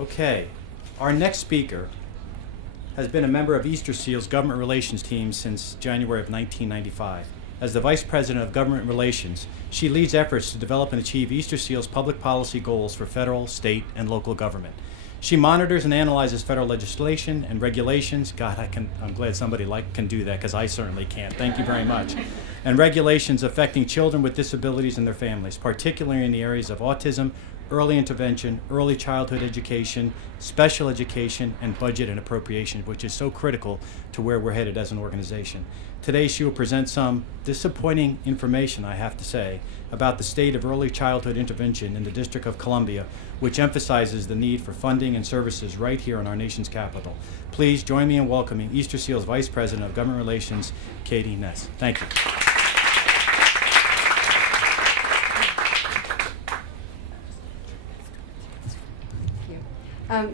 Okay, our next speaker has been a member of Easter Seal's government relations team since January of 1995. As the Vice President of Government Relations, she leads efforts to develop and achieve Easter Seal's public policy goals for federal, state, and local government. She monitors and analyzes federal legislation and regulations. God, I'm glad somebody can do that, because I certainly can't. Thank you very much. And regulations affecting children with disabilities and their families, particularly in the areas of autism, early intervention, early childhood education, special education, and budget and appropriation, which is so critical to where we're headed as an organization. Today she will present some disappointing information, I have to say, about the state of early childhood intervention in the District of Columbia, which emphasizes the need for funding and services right here in our nation's capital. Please join me in welcoming Easter Seal's Vice President of Government Relations, Katy Neas. Thank you.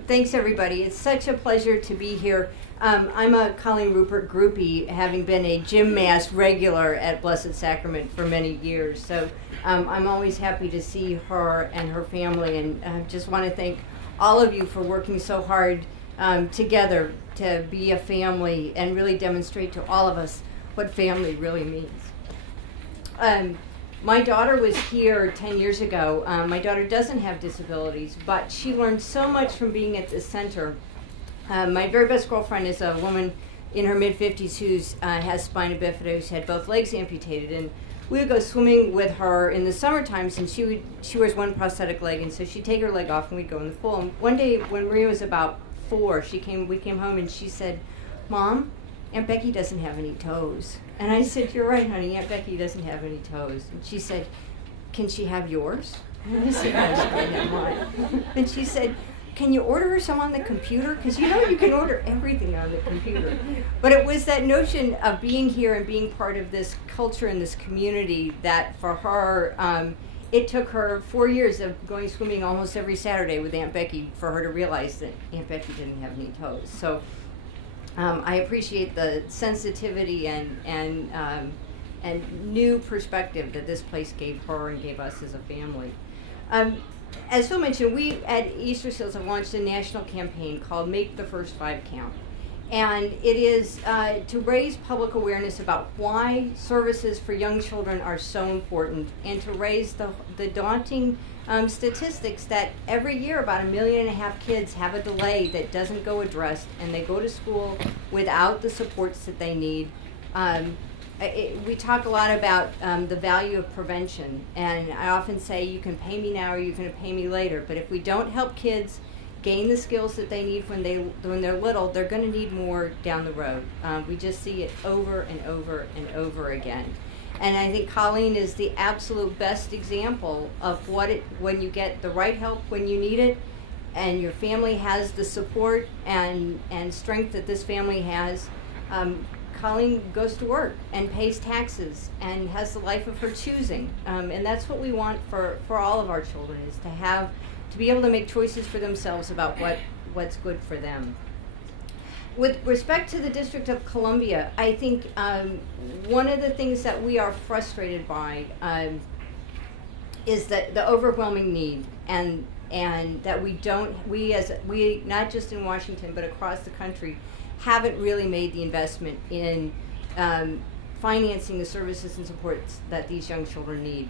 Thanks, everybody. It's such a pleasure to be here. I'm a Colleen Rupert groupie, having been a gym mass regular at Blessed Sacrament for many years. So I'm always happy to see her and her family, and I just want to thank all of you for working so hard together to be a family and really demonstrate to all of us what family really means. My daughter was here 10 years ago. My daughter doesn't have disabilities, but she learned so much from being at this center. My very best girlfriend is a woman in her mid-50s who has spina bifida, who's had both legs amputated. And we would go swimming with her in the summer times, and she wears one prosthetic leg, and so she'd take her leg off and we'd go in the pool. And one day when Maria was about 4, we came home and she said, "Mom, Aunt Becky doesn't have any toes." And I said, "You're right, honey, Aunt Becky doesn't have any toes." And she said, "Can she have yours?" And I said, "No, she can't have mine." And she said, "Can you order her some on the computer? Because you know you can order everything on the computer." But it was that notion of being here and being part of this culture and this community that for her, it took her 4 years of going swimming almost every Saturday with Aunt Becky for her to realize that Aunt Becky didn't have any toes. So I appreciate the sensitivity and new perspective that this place gave her and gave us as a family. As Phil mentioned, we at Easter Seals have launched a national campaign called Make the First 5 Count. And it is to raise public awareness about why services for young children are so important, and to raise the daunting statistics that every year about 1.5 million kids have a delay that doesn't go addressed, and they go to school without the supports that they need. We talk a lot about the value of prevention, and I often say you can pay me now or you can pay me later, but if we don't help kids gain the skills that they need when they're little, they're going to need more down the road. We just see it over and over and over again. And I think Colleen is the absolute best example of when you get the right help when you need it, and your family has the support and strength that this family has. Colleen goes to work and pays taxes and has the life of her choosing. And that's what we want for all of our children, is to be able to make choices for themselves about what's good for them. With respect to the District of Columbia, I think one of the things that we are frustrated by is that the overwhelming need, and that we not just in Washington but across the country haven't really made the investment in financing the services and supports that these young children need.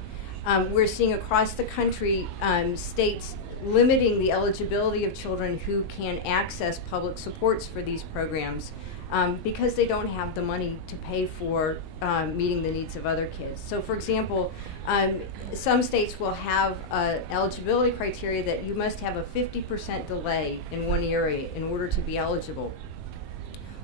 We're seeing across the country states limiting the eligibility of children who can access public supports for these programs because they don't have the money to pay for meeting the needs of other kids. So for example, some states will have eligibility criteria that you must have a 50% delay in one area in order to be eligible.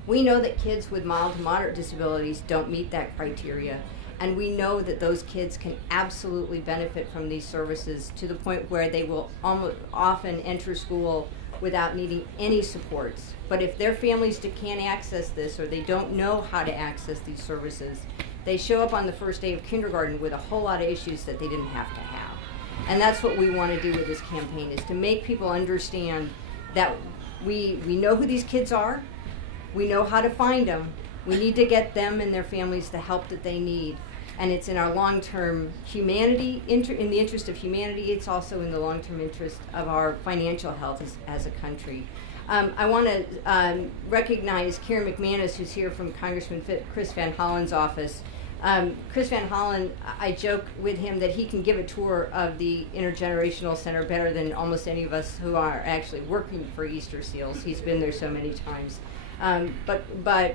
We know that kids with mild to moderate disabilities don't meet that criteria, and we know that those kids can absolutely benefit from these services to the point where they will often enter school without needing any supports. But if their families can't access this, or they don't know how to access these services, they show up on the first day of kindergarten with a whole lot of issues that they didn't have to have. And that's what we want to do with this campaign, is to make people understand that we know who these kids are, we know how to find them, we need to get them and their families the help that they need. And it's in our long-term humanity, in the interest of humanity. It's also in the long-term interest of our financial health as a country. I want to recognize Karen McManus, who's here from Congressman Chris Van Hollen's office. Chris Van Hollen, I joke with him that he can give a tour of the Intergenerational Center better than almost any of us who are actually working for Easter Seals. He's been there so many times. But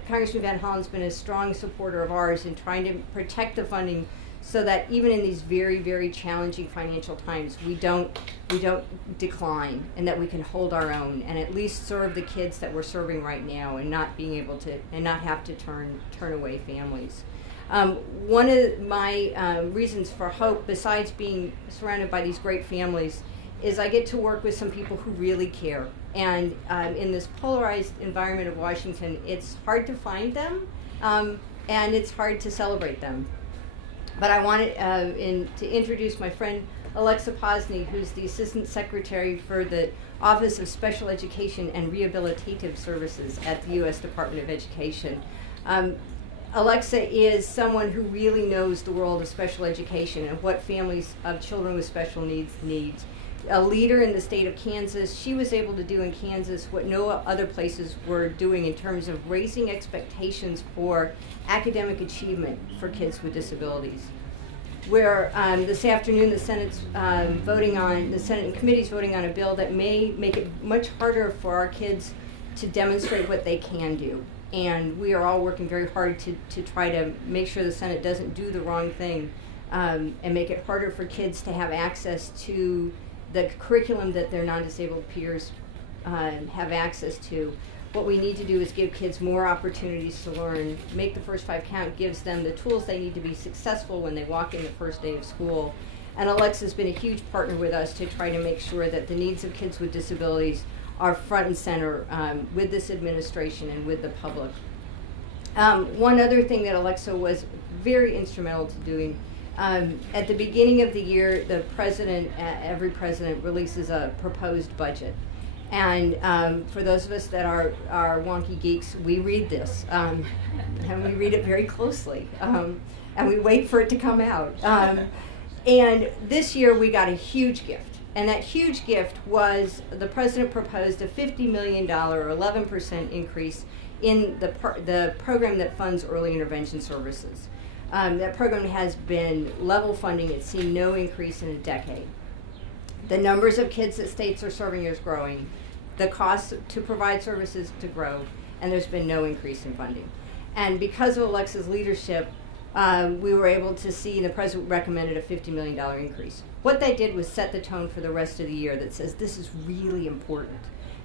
Congressman Van Hollen's been a strong supporter of ours in trying to protect the funding so that even in these very, very challenging financial times, we don't decline, and that we can hold our own and at least serve the kids that we're serving right now, and not being able to, and not have to turn away families. One of my reasons for hope, besides being surrounded by these great families, is I get to work with some people who really care. And in this polarized environment of Washington, it's hard to find them, and it's hard to celebrate them. But I wanted to introduce my friend Alexa Posny, who's the Assistant Secretary for the Office of Special Education and Rehabilitative Services at the U.S. Department of Education. Alexa is someone who really knows the world of special education and what families of children with special needs need. A leader in the state of Kansas, she was able to do in Kansas what no other places were doing in terms of raising expectations for academic achievement for kids with disabilities. Where this afternoon the Senate's the Senate and committee's voting on a bill that may make it much harder for our kids to demonstrate what they can do. And we are all working very hard to try to make sure the Senate doesn't do the wrong thing, and make it harder for kids to have access to the curriculum that their non-disabled peers have access to. What we need to do is give kids more opportunities to learn. Make the First Five Count gives them the tools they need to be successful when they walk in the first day of school. And Alexa's been a huge partner with us to try to make sure that the needs of kids with disabilities are front and center with this administration and with the public. One other thing that Alexa was very instrumental to doing, at the beginning of the year, the president, every president releases a proposed budget. And for those of us that are wonky geeks, we read this, and we read it very closely, and we wait for it to come out. And this year we got a huge gift. And that huge gift was the president proposed a $50 million, or 11% increase in the program that funds early intervention services. That program has been level funding. It's seen no increase in a decade. The numbers of kids that states are serving is growing. The cost to provide services to grow, and there's been no increase in funding. And because of Alexa's leadership, we were able to see the president recommended a $50 million increase. What that did was set the tone for the rest of the year that says this is really important.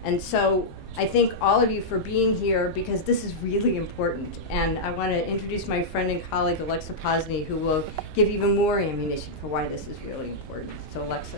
And so I thank all of you for being here, because this is really important. And I want to introduce my friend and colleague, Alexa Posny, who will give even more ammunition for why this is really important. So Alexa.